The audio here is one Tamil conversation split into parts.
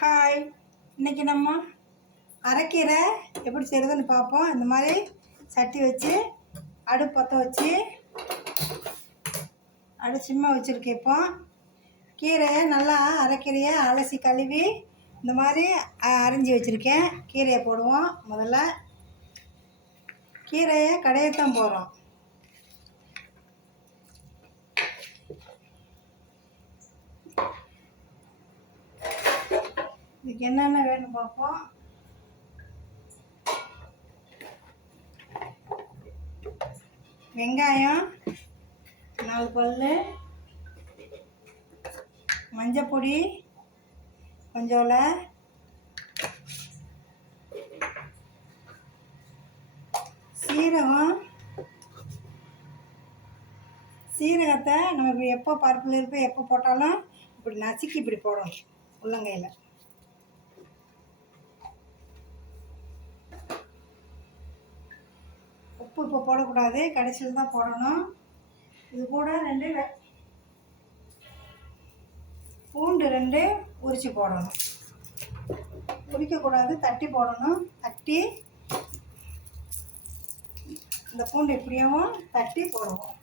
ஹாய் இன்னைக்கு நம்ம அரைக்கீரை எப்படி செய்கிறதுன்னு பார்ப்போம். இந்த மாதிரி சட்டி வச்சு அடுப்பு பற்ற வச்சு அடு சிம்ம வச்சுருக்கேன் இப்போ. கீரையை நல்லா அரைக்கீரையை அலசி கழுவி இந்த மாதிரி அ- அரிஞ்சு வச்சுருக்கேன். கீரையை போடுவோம் முதல்ல. கீரையை கடையத்தான் போகிறோம் இதுக்கு என்னென்ன வேணும் பார்ப்போம். வெங்காயம் நாலு பல் மஞ்சப்பொடி கொஞ்சோல சீரகம். சீரகத்தை நம்ம இப்படி எப்போ பருப்பில் இருப்போம் எப்போ போட்டாலும் இப்படி நசுக்கி இப்படி போடணும் உள்ளங்கையில். உப்பு இப்போ போடக்கூடாது. கடைசியில் தான் போடணும். இது கூட ரெண்டு பூண்டு ரெண்டு உரித்து போடணும். உரிக்கக்கூடாது தட்டி போடணும். தட்டி இந்த பூண்டு இப்படியும் தட்டி போடுவோம்.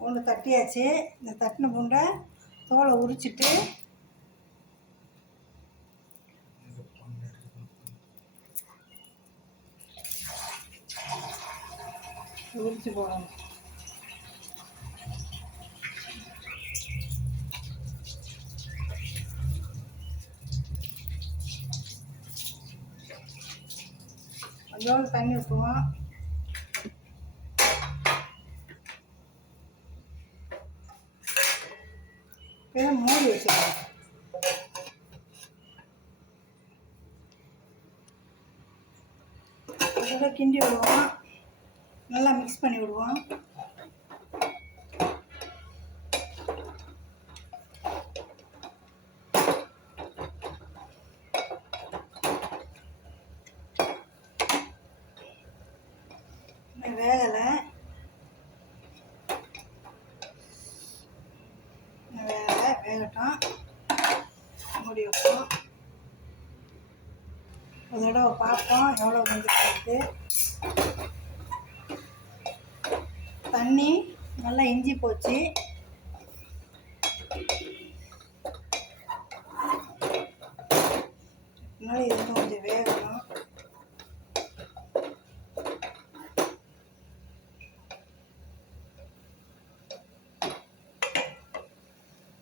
பூண்டு தட்டியாச்சு. இந்த தட்டின பூண்டை தோலை உரிச்சிட்டு உரிச்சு போடணும். கொஞ்சோண்டு தண்ணி ஊற்றுவோம் இப்போ மூடி வச்சுக்கலாம் அதோட கிண்டி விடுவோம். நல்லா மிக்ஸ் பண்ணி விடுவோம். வேகலை இன்னும் வேகலை வேகட்டும் மூடி வைப்போம் ஒரு தடவை பார்ப்போம் எவ்வளோ வந்துருக்கு தண்ணி நல்லா இஞ்சி போச்சு. அதனால இது இன்னும் கொஞ்சம் வேகணும்.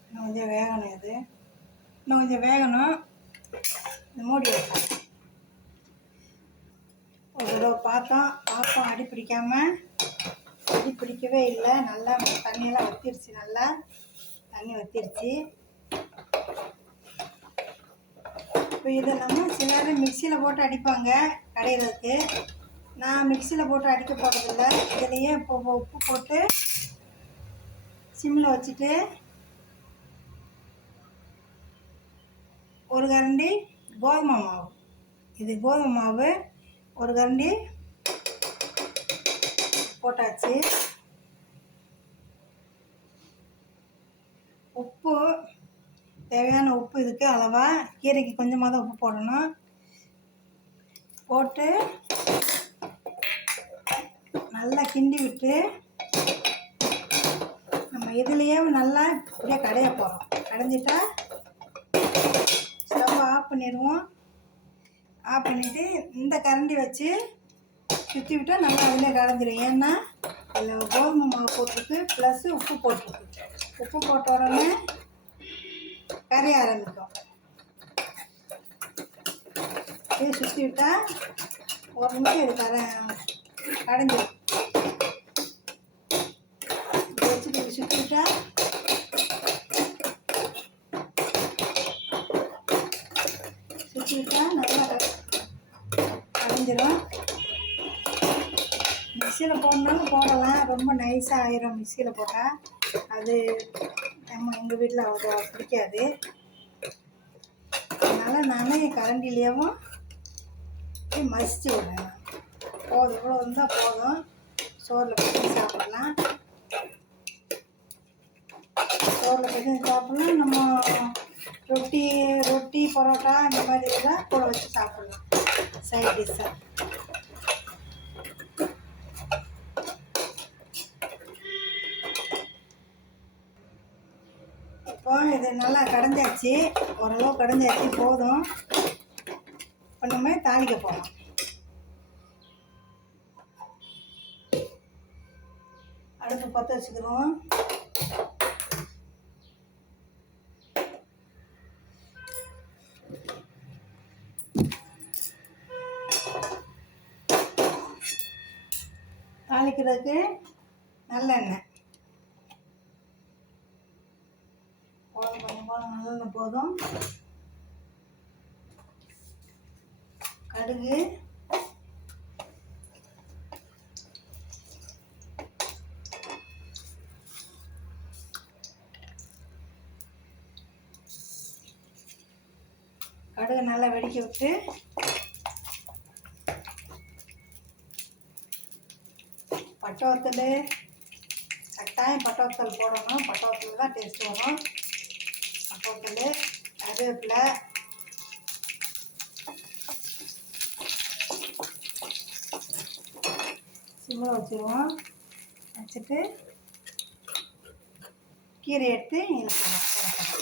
இன்னும் கொஞ்சம் வேகணும் இது. இன்னும் கொஞ்சம் வேகணும். இது மூடி வைக்கணும் ஒரு தடவை பார்த்தோம் பார்ப்போம் அடி பிடிக்காம அடி பிடிக்கவே இல்லை. நல்லா தண்ணியெல்லாம் வத்திருச்சு நல்லா. தண்ணி வத்திருச்சு. இப்போ இதை நம்ம சிலர் மிக்சியில் போட்டு அடிப்பாங்க கடையிறதுக்கு. நான் மிக்சியில் போட்டு அடிக்க போகிறதில்ல இதுலேயே இப்போ உப்பு போட்டு சிம்மில் வச்சுட்டு ஒரு கரண்டி கோதுமை மாவு. இது கோதுமை மாவு ஒரு கரண்டி போட்டாச்சு. உப்பு தேவையான உப்பு இதுக்கு அளவாக கீரைக்கு கொஞ்சமாக தான் உப்பு போடணும். போட்டு நல்லா கிண்டி விட்டு நம்ம இதுலேயே நல்லா அப்படியே கடைய போகிறோம் கடைஞ்சிட்டா ஸ்டவ் ஆஃப் பண்ணிடுவோம். ஆஃப் பண்ணிவிட்டு இந்த கரண்டி வச்சு சுற்றி விட்டால் நல்லா அதிலே கலந்துடும் ஏன்னா அதில் கோதுமை மாவு போட்டிருக்கு ப்ளஸ்ஸு உப்பு போட்டிருக்கு. உப்பு போட்ட உடனே கரைய ஆரம்பிக்கும். அப்படியே சுற்றி விட்டால் ஒரு நிமிஷம் இது கர கடைஞ்சிடும் வச்சுட்டு சுற்றி விட்டால் சுற்றி விட்டால் நல்லா கடைஞ்சிரும் மிக்சியில் போடணும்னாலும் போடலாம். ரொம்ப நைஸாக ஆயிரும் மிக்சியில் போட்டால் அது நம்ம எங்கள் வீட்டில் அவ்வளோ பிடிக்காது. அதனால் நான் கரண்டிலேயும் மசிச்சு விடுறேன். போதும். இவ்வளோ இருந்தால் போதும். சோறில் பிடிச்சி சாப்பிடலாம். சோறில் பிடிச்சி சாப்பிடலாம். நம்ம ரொட்டி ரொட்டி பரோட்டா இந்த மாதிரி இதெல்லாம் கூட வச்சு சாப்பிடலாம். சைட் டிஷ்ஷாக இப்போ இது நல்லா கடைஞ்சாச்சு. ஓரளவு கடைஞ்சாச்சு. போதும். இப்போ நம்ம தாளிக்க போகலாம். அடுப்பு பற்ற வச்சுக்கிறோம். தாளிக்கிறதுக்கு நல்லெண்ணெய் போதும் கொஞ்சம் போதும். நல்லெண்ணெய் போதும். கடுகு. கடுகு நல்லா வெடிக்க விட்டு பட்டவத்தல் கட்டாயம் பட்டவத்தல் போடணும். பட்டவத்தல் தான் டேஸ்ட் வரும். பட்டவத்தல் கருவேப்பிலை சிம்மில் வச்சுருவோம். வச்சுட்டு கீரை எடுத்து இழுக்கணும்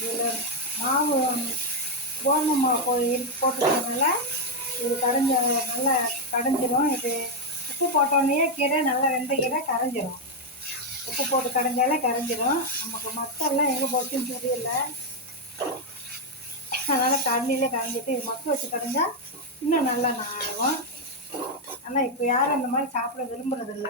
இதில் மாவு கோதுமை மாவு போய் போட்டுக்கிறதுனால இது கரைஞ்ச நல்லா கடைஞ்சிரும் இது உப்பு போட்டோடனே கீரை நல்லா வெந்த கீரை கரைஞ்சிரும். உப்பு போட்டு கடைஞ்சாலே கரைஞ்சிரும். நமக்கு மக்கள்லாம் எங்கே போச்சுன்னு தெரியல. அதனால் தண்ணியிலே கரைஞ்சிட்டு இது மக்க வச்சு கடைஞ்சால் இன்னும் நல்லா ஆகும் ஆனால் இப்போ யாரும் அந்த மாதிரி சாப்பிட விரும்புகிறதில்ல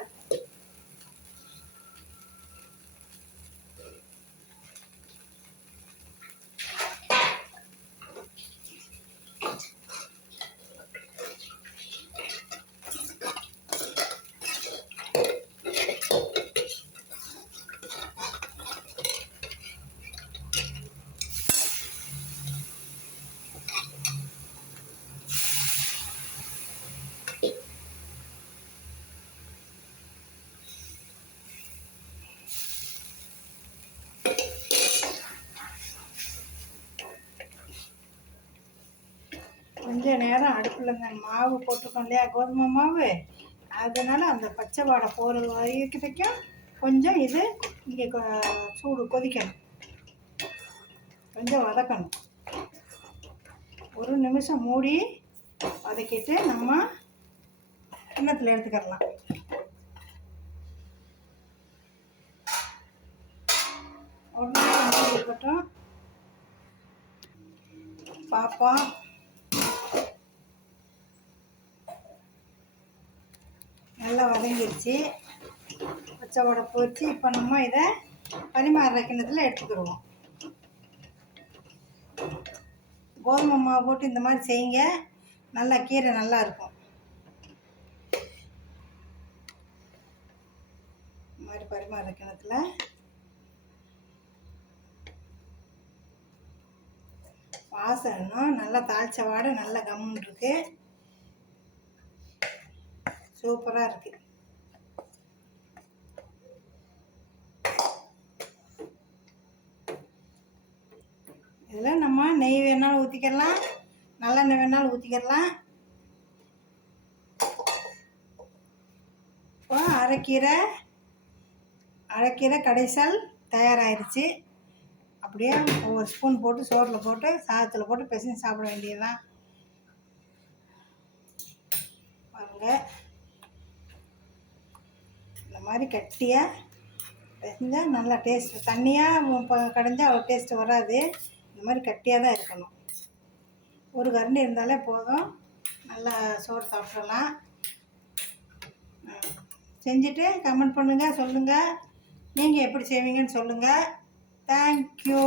கொஞ்ச நேரம் அடுப்பில் இந்த மாவு போட்டிருக்கோம் இல்லையா? கோதுமை மாவு. அதனால் அந்த பச்சை வாடை போகிற வரைக்கும் கொஞ்சம் இது இங்கே சூடு கொதிக்கணும். கொஞ்சம் வதக்கணும். ஒரு நிமிஷம் மூடி வதக்கிட்டு நம்ம கிண்ணத்தில் எடுத்துக்கிடலாம் ஒரு நிமிஷம் மூடி இருக்கட்டும். பார்ப்போம் நல்லா வதங்கிடுச்சு. பச்சை உடப்பு போச்சு இப்போ நம்ம இதை பரிமாறுற கிண்ணத்தில் எடுத்துக்கிடுவோம். கோதுமை மாவு போட்டு இந்த மாதிரி செய்யுங்க. நல்லா கீரை நல்லா இருக்கும். இந்த மாதிரி பரிமாறுற கிணத்துல வாசனம் நல்லா தாழ்ச்சவாடு வாடை நல்லா கம்முன்னு இருக்குது சூப்பராக இருக்குது இதில் நம்ம நெய் வேணாலும் ஊற்றிக்கிடலாம் நல்லெண்ணெய் வேணாலும் ஊற்றிக்கிடலாம் இப்போ அரைக்கீரை அரைக்கீரை கடைசல் தயாராகிருச்சு அப்படியே ஒவ்வொரு ஸ்பூன் போட்டு சோறில் போட்டு சாதத்தில் போட்டு பிசைஞ்சு சாப்பிட வேண்டியதுதான். பாருங்கள் இந்த மாதிரி கட்டியாக பிசைஞ்சால் நல்லா டேஸ்ட் தண்ணியாக கடைஞ்சா அவ்வளோ டேஸ்ட் வராது. இந்த மாதிரி கட்டியாக தான் இருக்கணும். ஒரு கரண்டி இருந்தாலே போதும். நல்லா சோறு சாப்பிட்றலாம் செஞ்சுட்டு கமெண்ட் பண்ணுங்கள் சொல்லுங்கள் நீங்கள் எப்படி செய்வீங்கன்னு சொல்லுங்கள் தேங்க்யூ